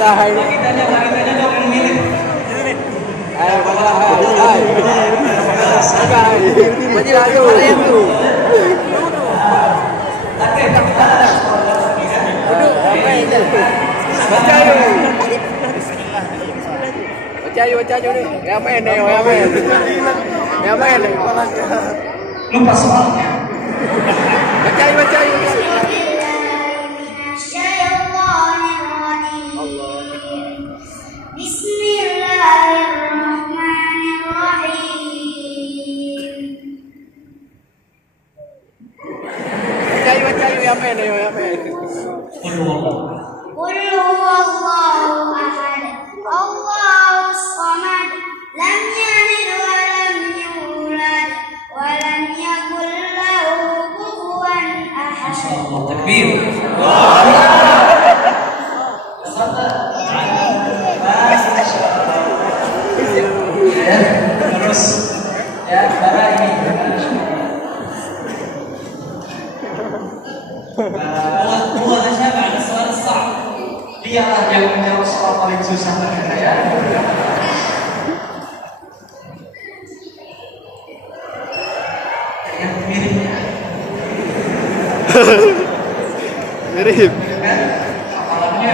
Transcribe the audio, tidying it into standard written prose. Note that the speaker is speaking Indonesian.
Usaha ini. Kita tanya dong yang mirip. Ayo, Baca ayo. Baca ayo nih. Ngapain nih? Ngapain nih? Lupa soalnya. Baca ayo. Baca ayo ngapain nih? Qul huwallahu ahad. Allahus samad. Lam yalid wa lam yulad wa lam yakul lahu kufuwan ahad. Masyaallah, takbir. Terus ya, Bara ini. Muhadasah ba'da salat as-sa'b. Dialah yang menjawab soal paling susah bagi saya. Yang miripnya. Mirip. Hafalannya